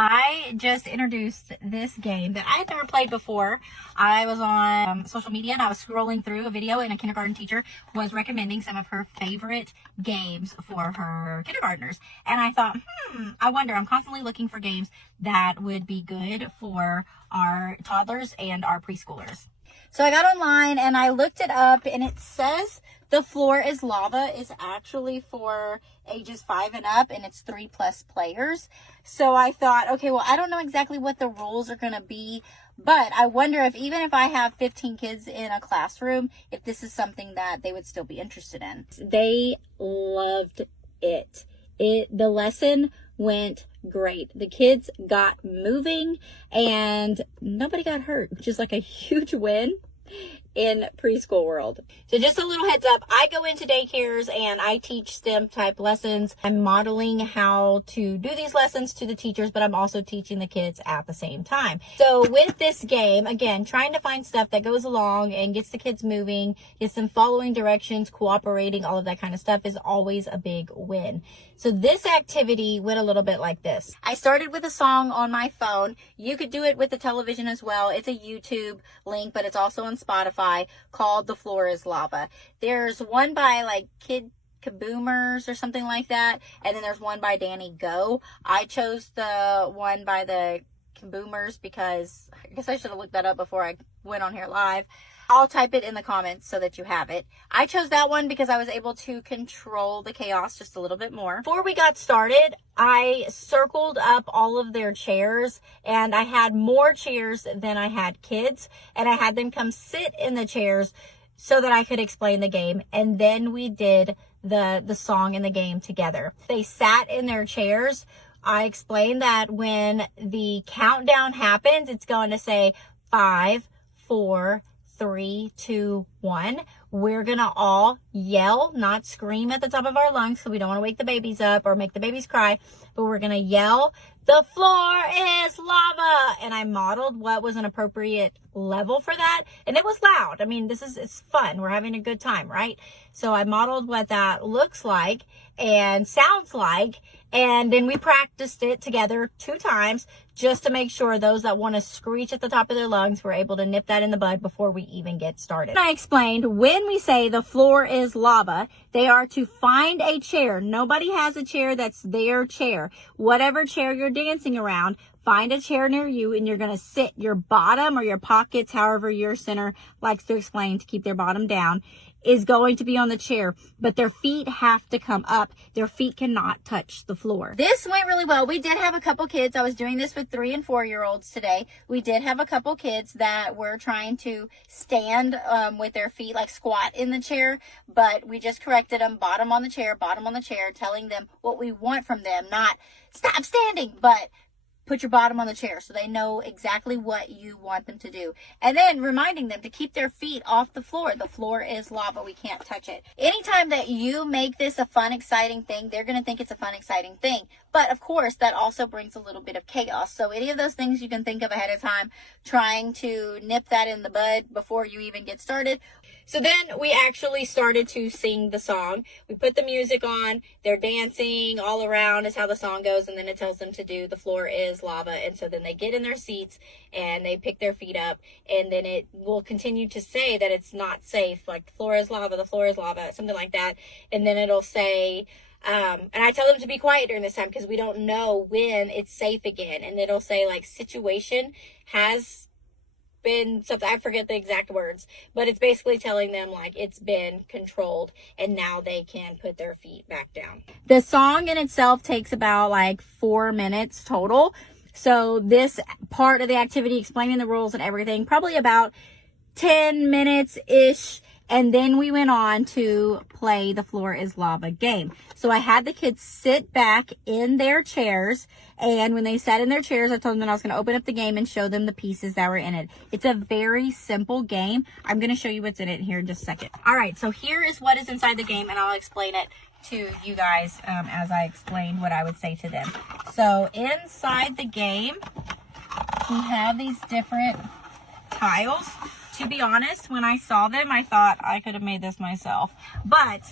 I just introduced this game that I had never played before. I was on social media and I was scrolling through a video, and a kindergarten teacher was recommending some of her favorite games for her kindergartners. And I thought, I wonder, I'm constantly looking for games that would be good for our toddlers and our preschoolers. So I got online and I looked it up, and it says The Floor is Lava is actually for ages 5 and up, and it's 3+ players. So I thought, okay, well, I don't know exactly what the rules are going to be, but I wonder if even if I have 15 kids in a classroom, if this is something that they would still be interested in. They loved it. The lesson went great. The kids got moving and nobody got hurt, which is like a huge win in preschool world. So just a little heads up, I go into daycares and I teach STEM type lessons. I'm modeling how to do these lessons to the teachers, but I'm also teaching the kids at the same time. So with this game, again, trying to find stuff that goes along and gets the kids moving, gets them following directions, cooperating, all of that kind of stuff is always a big win. So this activity went a little bit like this. I started with a song on my phone. You could do it with the television as well. It's a YouTube link, but it's also on Spotify, called The Floor is Lava. There's one by like thekiboomers or something like that, and then there's one by Danny Go. I chose the one by the Boomers because I guess I should have looked that up before I went on here live. I'll type it in the comments so that you have it. I chose that one because I was able to control the chaos just a little bit more. Before we got started, I circled up all of their chairs, and I had more chairs than I had kids, and I had them come sit in the chairs so that I could explain the game. And then we did the song and the game together. They sat in their chairs. I explained that when the countdown happens, it's going to say 5, 4, 3, 2, 1. We're gonna all yell, not scream at the top of our lungs, so we don't want to wake the babies up or make the babies cry, but we're gonna yell, "The floor is lava!" And I modeled what was an appropriate level for that, and it was loud. I mean, it's fun. We're having a good time, right? So I modeled what that looks like and sounds like, and then we practiced it together 2 times just to make sure those that want to screech at the top of their lungs were able to nip that in the bud before we even get started. I explained when we say the floor is lava, they are to find a chair. Nobody has a chair that's their chair. Whatever chair you're dancing around, find a chair near you, and you're going to sit your bottom or your pockets, however your center likes to explain to keep their bottom down, is going to be on the chair, but their feet have to come up. Their feet cannot touch the floor. This went really well. We did have a couple kids. I was doing this with 3 and 4-year-olds today. We did have a couple kids that were trying to stand with their feet, like squat in the chair, but we just corrected them, bottom on the chair, telling them what we want from them, not stop standing, but put your bottom on the chair so they know exactly what you want them to do. And then reminding them to keep their feet off the floor. The floor is lava. We can't touch it. Anytime that you make this a fun, exciting thing, they're going to think it's a fun, exciting thing. But of course, that also brings a little bit of chaos. So any of those things you can think of ahead of time, trying to nip that in the bud before you even get started. So then we actually started to sing the song. We put the music on. They're dancing all around is how the song goes. And then it tells them to do the floor is lava. And so then they get in their seats and they pick their feet up. And then it will continue to say that it's not safe. Like the floor is lava, something like that. And then it'll say, and I tell them to be quiet during this time because we don't know when it's safe again. And it'll say like situation has been something, I forget the exact words, but it's basically telling them like it's been controlled and now they can put their feet back down. The song in itself takes about like 4 minutes total. So this part of the activity, explaining the rules and everything, probably about 10 minutes-ish. And then we went on to play the Floor is Lava game. So I had the kids sit back in their chairs. And when they sat in their chairs, I told them that I was going to open up the game and show them the pieces that were in it. It's a very simple game. I'm going to show you what's in it here in just a second. All right, so here is what is inside the game, and I'll explain it to you guys as I explain what I would say to them. So inside the game, we have these different tiles. To be honest, when I saw them, I thought I could have made this myself. But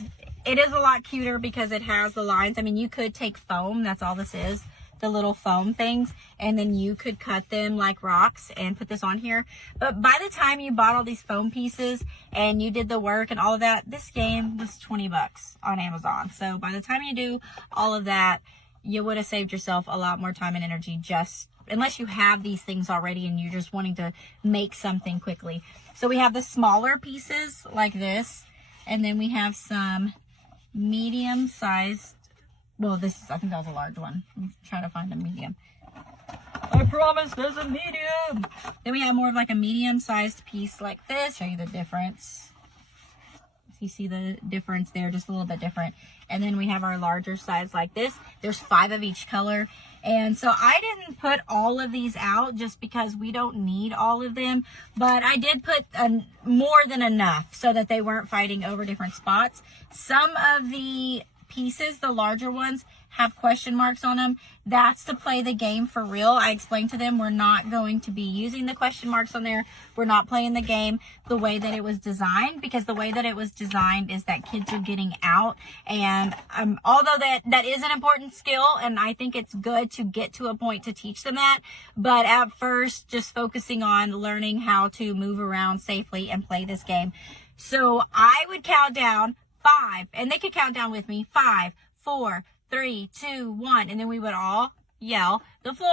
it is a lot cuter because it has the lines. I mean, you could take foam. That's all this is. the little foam things, and then you could cut them like rocks and put this on here. But by the time you bought all these foam pieces and you did the work and all of that, this game was 20 bucks on Amazon. So by the time you do all of that, you would have saved yourself a lot more time and energy, just unless you have these things already and you're just wanting to make something quickly. So we have the smaller pieces like this, and then we have some medium sized, well, this is, I think that was a large one. I'm trying to find a medium. I promise there's a medium. Then we have more of like a medium sized piece like this. Show you the difference. You see the difference there, just a little bit different. And then we have our larger size like this. There's 5 of each color. And so I didn't put all of these out just because we don't need all of them, but I did put more than enough so that they weren't fighting over different spots. Some of the pieces, the larger ones, have question marks on them. That's to play the game for real. I explained to them we're not going to be using the question marks on there. We're not playing the game the way that it was designed, because the way that it was designed is that kids are getting out. And although that is an important skill, and I think it's good to get to a point to teach them that, but at first just focusing on learning how to move around safely and play this game. So I would count down 5, and they could count down with me. 5, 4, 3, 2, 1, and then we would all yell, "The floor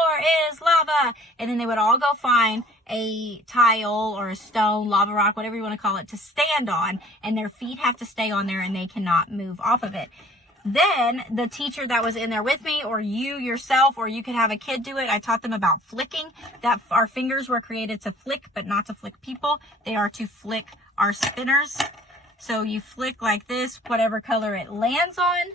is lava!" And then they would all go find a tile or a stone, lava rock, whatever you want to call it, to stand on, and their feet have to stay on there and they cannot move off of it. Then the teacher that was in there with me, or you yourself, or you could have a kid do it. I taught them about flicking, that our fingers were created to flick, but not to flick people. They are to flick our spinners. So you flick like this, whatever color it lands on.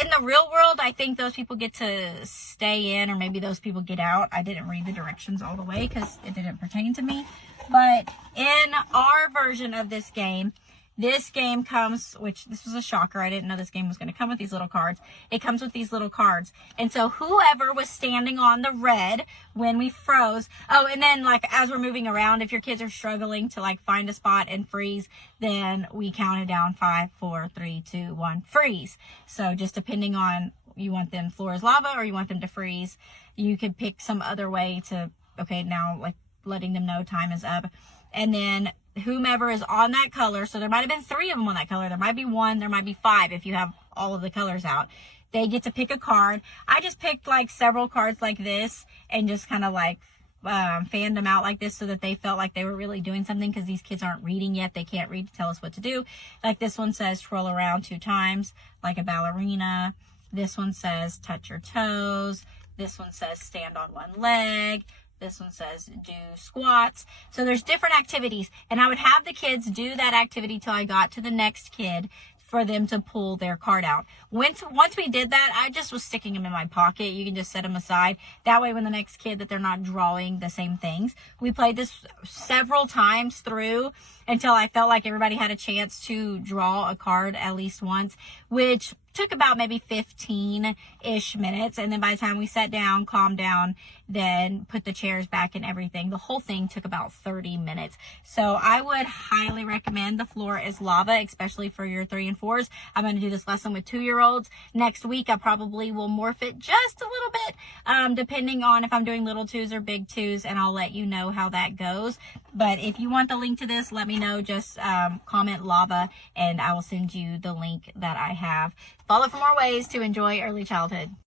In the real world, I think those people get to stay in, or maybe those people get out. I didn't read the directions all the way because it didn't pertain to me. But in our version of this game comes, which this was a shocker. I didn't know this game was going to come with these little cards. It comes with these little cards. And so whoever was standing on the red when we froze, oh, and then like as we're moving around, if your kids are struggling to like find a spot and freeze, then we counted down 5, 4, 3, 2, 1, freeze. So just depending on, you want them floor is lava or you want them to freeze, you could pick some other way to, okay, now like letting them know time is up. And then whomever is on that color, so there might have been 3 of them on that color, there might be 1, there might be 5 if you have all of the colors out, they get to pick a card. I just picked like several cards like this and just kind of like fanned them out like this so that they felt like they were really doing something, because these kids aren't reading yet. They can't read to tell us what to do. Like this one says twirl around 2 times like a ballerina. This one says touch your toes. This one says stand on 1 leg. This one says do squats. So there's different activities, and I would have the kids do that activity till I got to the next kid for them to pull their card out. Once we did that, I just was sticking them in my pocket. You can just set them aside. That way when the next kid, that they're not drawing the same things. We played this several times through until I felt like everybody had a chance to draw a card at least once, which took about maybe 15-ish minutes. And then by the time we sat down, calmed down, then put the chairs back and everything, the whole thing took about 30 minutes. So I would highly recommend The Floor is Lava, especially for your 3 and 4s. I'm going to do this lesson with 2-year-olds. Next week, I probably will morph it just a little bit, depending on if I'm doing little 2s or big 2s, and I'll let you know how that goes. But if you want the link to this, let me know. Just comment lava and I will send you the link that I have. Follow for more ways to enjoy early childhood.